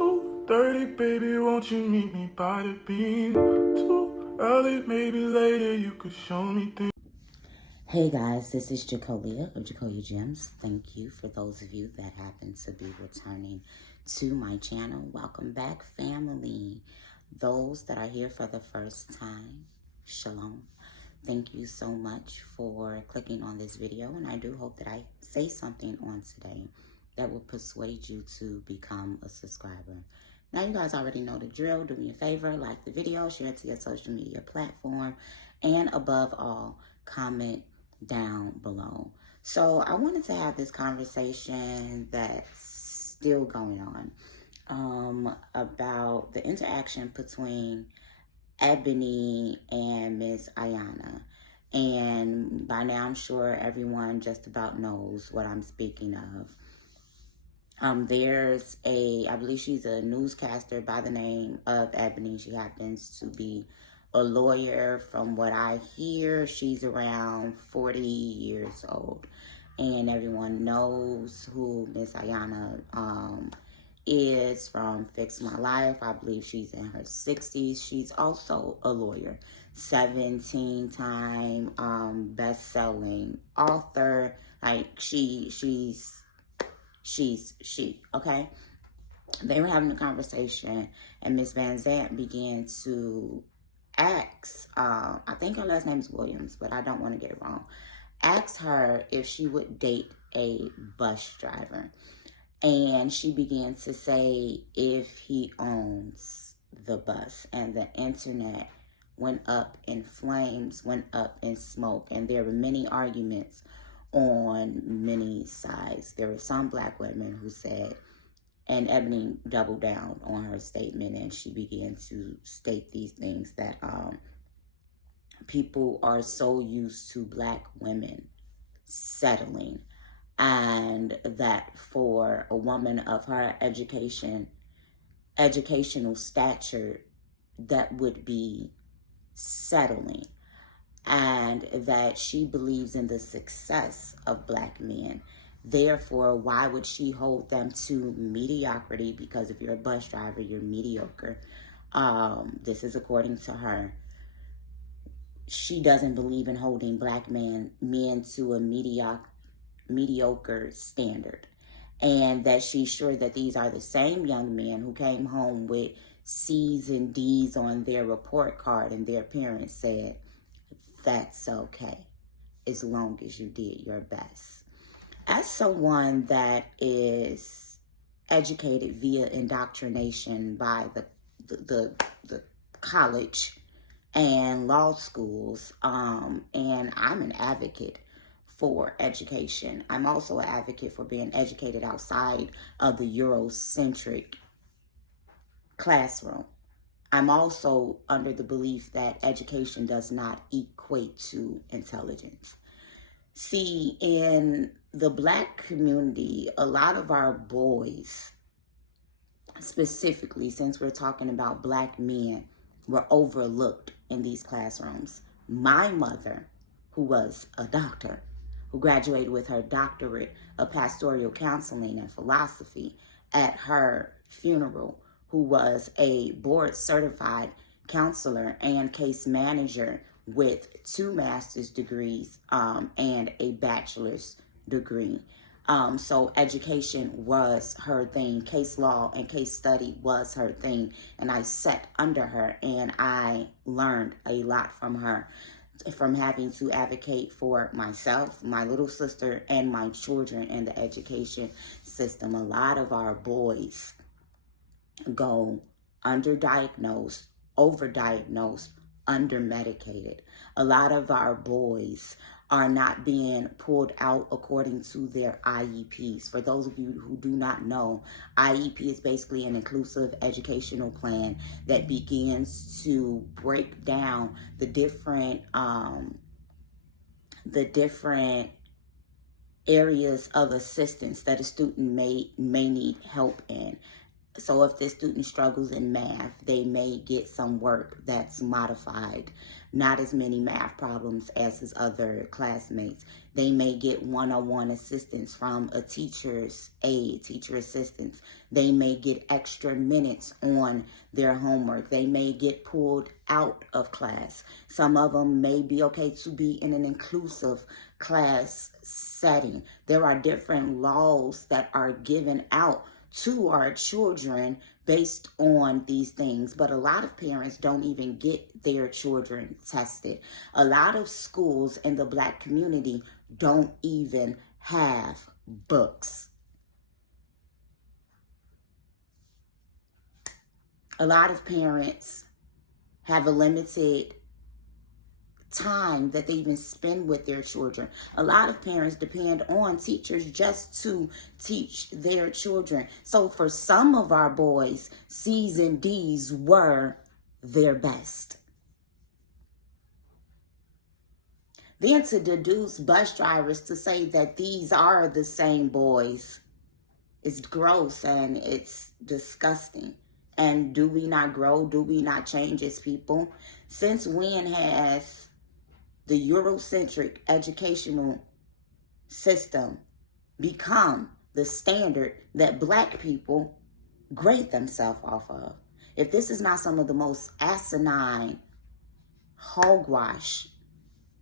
2:30, baby, won't you meet me by the beam? Too early, maybe later, you could show me things. Hey guys, this is Jacolia of Jacolia Gems. Thank you for those of you that happen to be returning to my channel. Welcome back, family. Those that are here for the first time, shalom. Thank you so much for clicking on this video, and I do hope that I say something on today that will persuade you to become a subscriber. Now, you guys already know the drill. Do me a favor, like the video, share it to your social media platform, and above all, comment down below. So I wanted to have this conversation that's still going on about the interaction between Eboni and Miss Iyanla. And by now I'm sure everyone just about knows what I'm speaking of. There's I believe she's a newscaster by the name of Eboni. She happens to be a lawyer. From what I hear, she's around 40 years old. And everyone knows who Miss Iyanla is from Fix My Life. I believe she's in her 60s. She's also a lawyer. 17-time best-selling author. Like, she, okay? They were having a conversation, and Miss Van Zant began to ask, I think her last name is Williams, but I don't want to get it wrong, asked her if she would date a bus driver. And she began to say if he owns the bus, and the internet went up in flames, went up in smoke, and there were many arguments on many sides. There were some black women who said, and Eboni doubled down on her statement, and she began to state these things that people are so used to black women settling, and that for a woman of her educational stature, that would be settling, and that she believes in the success of black men. Therefore, why would she hold them to mediocrity? Because if you're a bus driver, you're mediocre. This is according to her. She doesn't believe in holding black men to a mediocre standard. And that she's sure that these are the same young men who came home with C's and D's on their report card, and their parents said, that's okay, as long as you did your best. As someone that is educated via indoctrination by the college and law schools, and I'm an advocate for education. I'm also an advocate for being educated outside of the Eurocentric classroom. I'm also under the belief that education does not equate to intelligence. See, in the black community, a lot of our boys, specifically, since we're talking about black men, were overlooked in these classrooms. My mother, who was a doctor, who graduated with her doctorate of pastoral counseling and philosophy, at her funeral, who was a board certified counselor and case manager with 2 master's degrees and a bachelor's degree. So education was her thing. Case law and case study was her thing. And I sat under her, and I learned a lot from her, from having to advocate for myself, my little sister, and my children in the education system. A lot of our boys go underdiagnosed, overdiagnosed, undermedicated. A lot of our boys are not being pulled out according to their IEPs. For those of you who do not know, IEP is basically an inclusive educational plan that begins to break down the different areas of assistance that a student may need help in. So if this student struggles in math, they may get some work that's modified, not as many math problems as his other classmates. They may get one-on-one assistance from a teacher's aide, teacher assistants. They may get extra minutes on their homework. They may get pulled out of class. Some of them may be okay to be in an inclusive class setting. There are different laws that are given out to our children based on these things, but a lot of parents don't even get their children tested. A lot of schools in the Black community don't even have books. A lot of parents have a limited time that they even spend with their children. A lot of parents depend on teachers just to teach their children. So for some of our boys, C's and D's were their best. Then to deduce bus drivers to say that these are the same boys is gross and it's disgusting. And do we not grow? Do we not change as people? Since when has the Eurocentric educational system become the standard that Black people grade themselves off of? If this is not some of the most asinine hogwash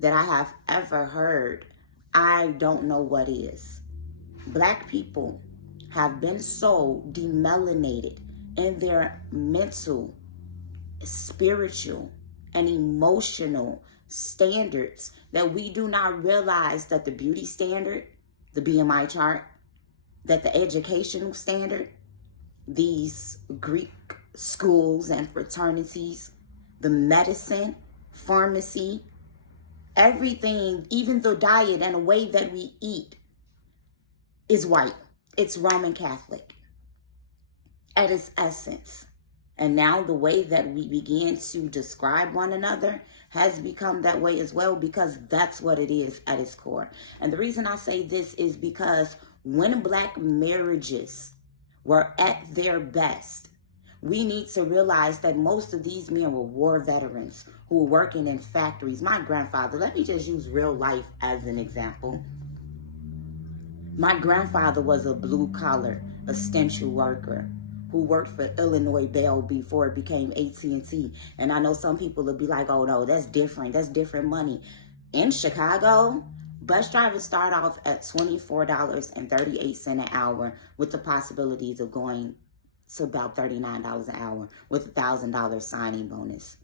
that I have ever heard, I don't know what is. Black people have been so demelanated in their mental, spiritual, and emotional standards that we do not realize that the beauty standard, the BMI chart, that the educational standard, these Greek schools and fraternities, the medicine, pharmacy, everything, even the diet and the way that we eat is white. It's Roman Catholic at its essence. And now the way that we begin to describe one another has become that way as well, because that's what it is at its core. And the reason I say this is because when Black marriages were at their best, we need to realize that most of these men were war veterans who were working in factories. My grandfather, let me just use real life as an example. My grandfather was a blue-collar, essential worker who worked for Illinois Bell before it became AT&T. And I know some people will be like, oh no, that's different. That's different money. In Chicago, bus drivers start off at $24.38 an hour with the possibilities of going to about $39 an hour with a $1,000 signing bonus.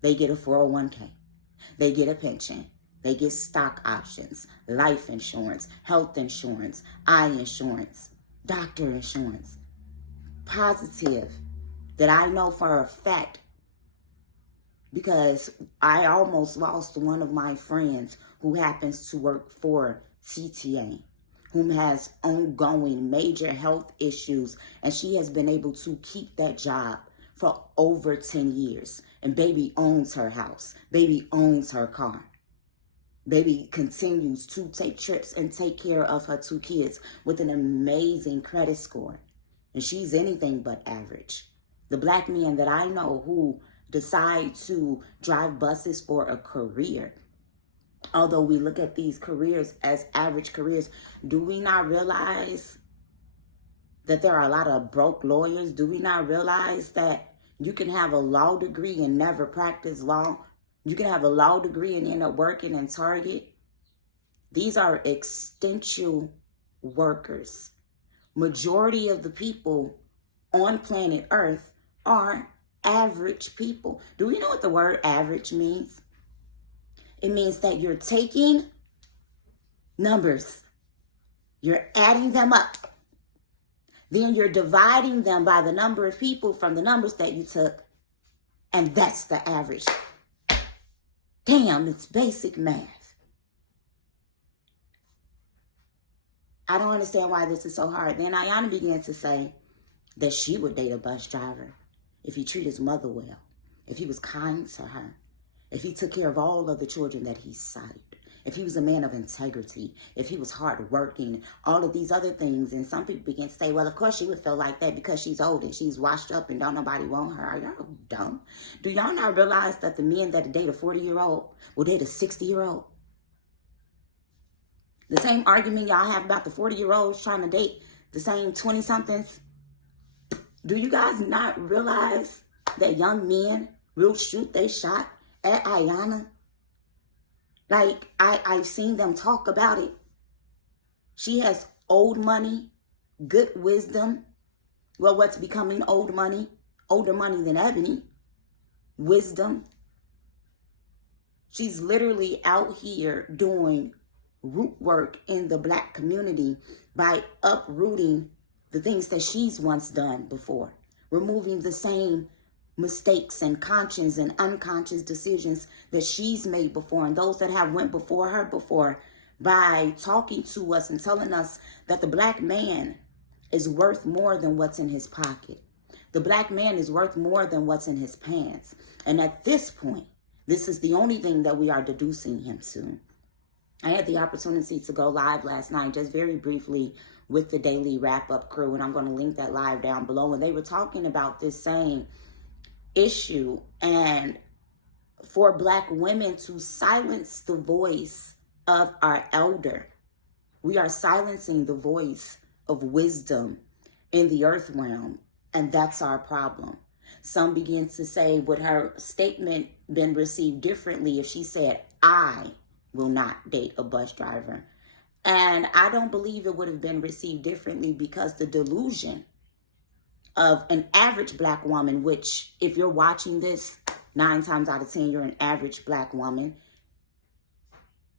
They get a 401k. They get a pension. They get stock options, life insurance, health insurance, eye insurance, doctor insurance. Positive that I know for a fact, because I almost lost one of my friends who happens to work for CTA, whom has ongoing major health issues, and she has been able to keep that job for over 10 years. And baby owns her house. Baby owns her car. Baby continues to take trips and take care of her 2 kids with an amazing credit score. And she's anything but average. The Black men that I know who decide to drive buses for a career, although we look at these careers as average careers, do we not realize that there are a lot of broke lawyers? Do we not realize that you can have a law degree and never practice law? You can have a law degree and end up working in Target. These are essential workers. Majority of the people on planet Earth are average people. Do we know what the word average means? It means that you're taking numbers, you're adding them up, then you're dividing them by the number of people from the numbers that you took, and that's the average. Damn, it's basic math. I don't understand why this is so hard. Then Iyanla began to say that she would date a bus driver if he treated his mother well, if he was kind to her, if he took care of all of the children that he sired, if he was a man of integrity, if he was hardworking, all of these other things. And some people begin to say, well, of course she would feel like that because she's old and she's washed up and don't nobody want her. Are y'all dumb? Do y'all not realize that the men that date a 40-year-old will date a 60-year-old? The same argument y'all have about the 40-year-olds trying to date the same 20-somethings. Do you guys not realize that young men will shoot their shot at Iyanla? Like, I've seen them talk about it. She has old money, good wisdom. Well, what's becoming old money? Older money than Eboni. Wisdom. She's literally out here doing root work in the Black community by uprooting the things that she's once done before, removing the same mistakes and conscious and unconscious decisions that she's made before, and those that have went before her before, by talking to us and telling us that the Black man is worth more than what's in his pocket. The Black man is worth more than what's in his pants. And at this point, this is the only thing that we are deducing him to. I had the opportunity to go live last night, just very briefly, with the Daily Wrap-Up crew, and I'm going to link that live down below. And they were talking about this same issue, and for Black women to silence the voice of our elder. We are silencing the voice of wisdom in the earth realm, and that's our problem. Some begin to say, would her statement been received differently if she said, I will not date a bus driver? And I don't believe it would have been received differently, because the delusion of an average Black woman, which if you're watching this, 9 times out of 10, you're an average Black woman,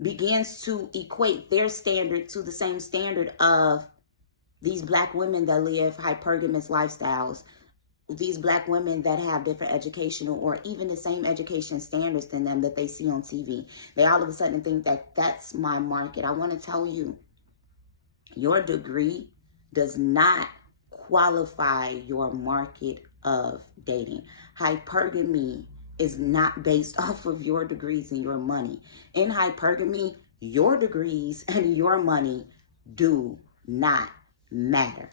begins to equate their standard to the same standard of these Black women that live hypergamous lifestyles, these Black women that have different educational or even the same education standards than them that they see on TV. They all of a sudden think that that's my market. I want to tell you, your degree does not qualify your market of dating. Hypergamy is not based off of your degrees and your money. In hypergamy, your degrees and your money do not matter.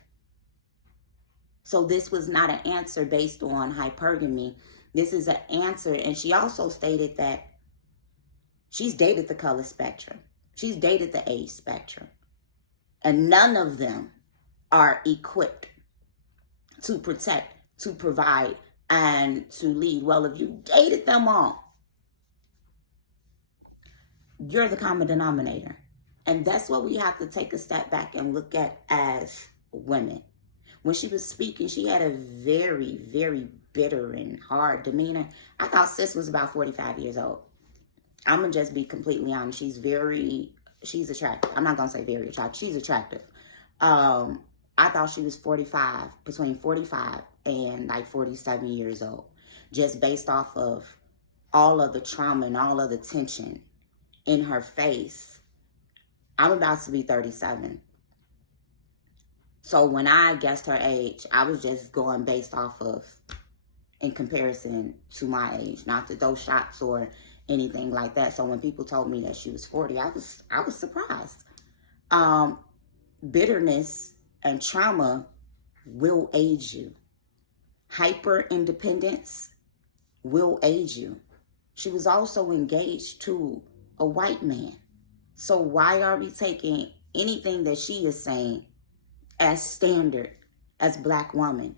So this was not an answer based on hypergamy. This is an answer. And she also stated that she's dated the color spectrum. She's dated the age spectrum. And none of them are equipped to protect, to provide, and to lead. Well, if you dated them all, you're the common denominator. And that's what we have to take a step back and look at as women. When she was speaking, she had a very, very bitter and hard demeanor. I thought sis was about 45 years old. I'm going to just be completely honest. She's attractive. I'm not going to say very attractive. She's attractive. I thought she was 45, between 45 and like 47 years old, just based off of all of the trauma and all of the tension in her face. I'm about to be 37. So when I guessed her age, I was just going based off of, in comparison to my age, not to throw shots or anything like that. So when people told me that she was 40, I was surprised. Bitterness and trauma will age you. Hyper independence will age you. She was also engaged to a white man. So why are we taking anything that she is saying as standard as Black woman?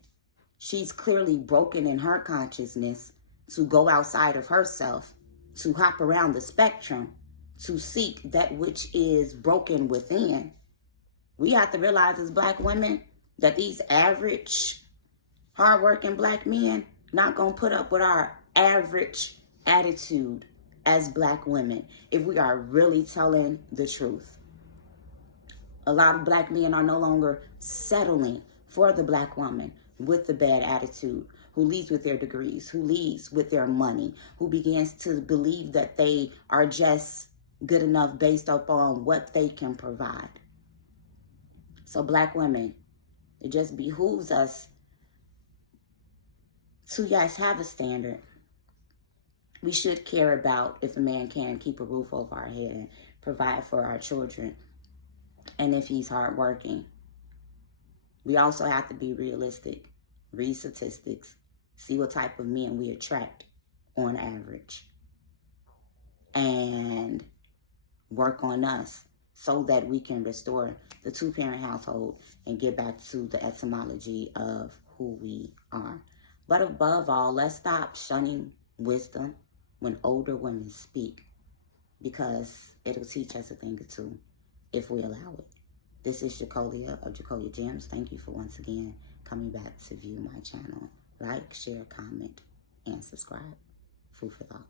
She's clearly broken in her consciousness to go outside of herself, to hop around the spectrum, to seek that which is broken within. We have to realize as Black women that these average, hardworking Black men not going to put up with our average attitude as Black women if we are really telling the truth. A lot of Black men are no longer settling for the Black woman with the bad attitude, who leads with their degrees, who leads with their money, who begins to believe that they are just good enough based upon what they can provide. So Black women, it just behooves us to, yes, have a standard. We should care about if a man can keep a roof over our head and provide for our children, and if he's hardworking. We also have to be realistic, read statistics, see what type of men we attract on average, and work on us so that we can restore the two-parent household and get back to the etymology of who we are. But above all, let's stop shunning wisdom when older women speak, because it'll teach us a thing or two if we allow it. This is Jacolia of Jacolia Gems. Thank you for once again coming back to view my channel. Like, share, comment, and subscribe. Food for thought.